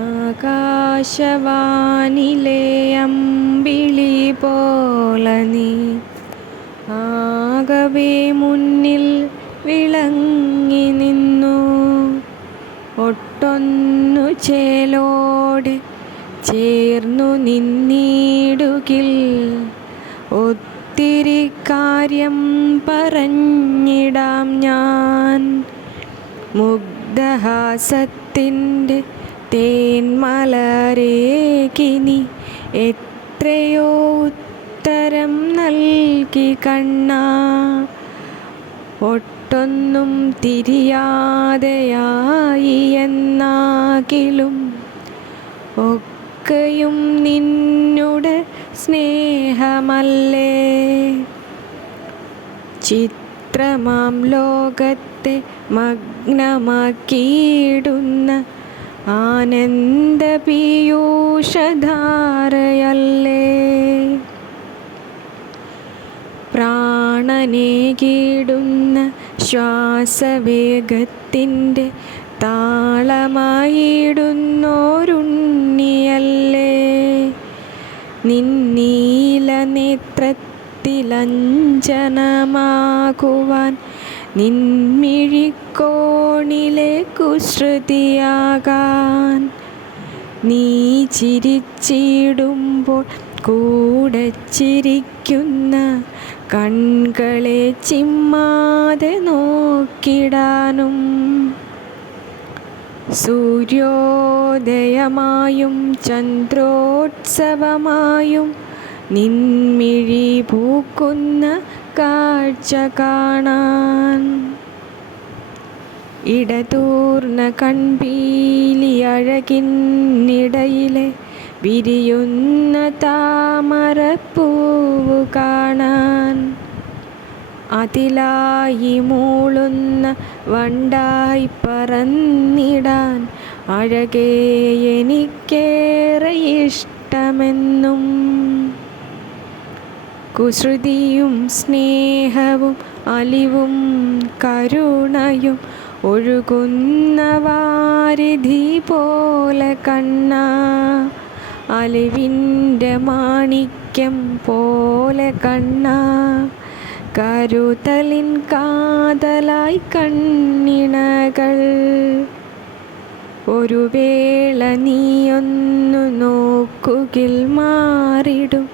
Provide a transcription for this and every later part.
ആകാശവാനിലെ അമ്പിളി പോലെ നീ ആകവേ മുന്നിൽ വിളങ്ങി നിന്നു. ഒട്ടൊന്നു ചേലോട് ചേർന്നു നിന്നിടുകിൽ ഒത്തിരി കാര്യം പറഞ്ഞിടാം ഞാൻ. മുഗ്ധഹാസത്തിൻ്റെ തേന്മലരേകിനി എത്രയോ ഉത്തരം നൽകി കണ്ണാ. ഒട്ടൊന്നും തിരിയാതെയായി എന്നാകിലും ഒക്കെയും നിന്നുടെ സ്നേഹമല്ലേ. ചിത്രമാം ലോകത്തെ മഗ്നമാക്കിയിടുന്ന ആനന്ദ പീയൂഷധാരയല്ലേ. പ്രാണനേകിടുന്ന ശ്വാസവേഗത്തിൻ്റെ താളമായിടുന്നോരുണ്ണിയല്ലേ. നിന്നീല നേത്രത്തിലഞ്ജനമാകുവാൻ നിൻമിഴിക്കോണിലെ കുസൃതിയാകാൻ. നീ ചിരിച്ചിടുമ്പോൾ കൂടെ ചിരിക്കുന്ന കൺകളെ ചിമ്മാതെ നോക്കിടാനും. സൂര്യോദയമായും ചന്ദ്രോത്സവമായും നിൻമിഴി പൂക്കുന്ന കാഴ്ച കാണാൻ. ഇടതൂർന്ന കൺപീലി അഴകിനിടയിലെ വിരിയുന്ന താമരപ്പൂവ് കാണാൻ. അതിലായി മൂളുന്ന വണ്ടായി പറന്നിടാൻ അഴകേ എനിക്കേറെ ഇഷ്ടമെന്നും. കുസൃതിയും സ്നേഹവും അലിവും കരുണയും ഒഴുകുന്ന വാരിധി പോലെ കണ്ണാ. അലിവിൻ്റെ മാണിക്യം പോലെ കണ്ണാ. കരുതലിൻ കാതലായി കണ്ണിണകൾ. ഒരു വേള നീയൊന്നു നോക്കുകിൽ മാറിടും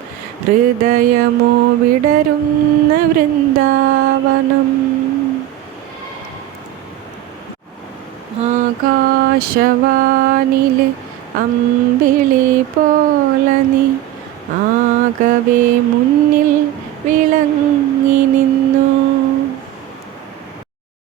ഹൃദയമോ വിടരുന്ന വൃന്ദാവനം. ആകാശവാനിലെ അമ്പിളി പോലെ നീ ആകവേ മുന്നിൽ വിളങ്ങി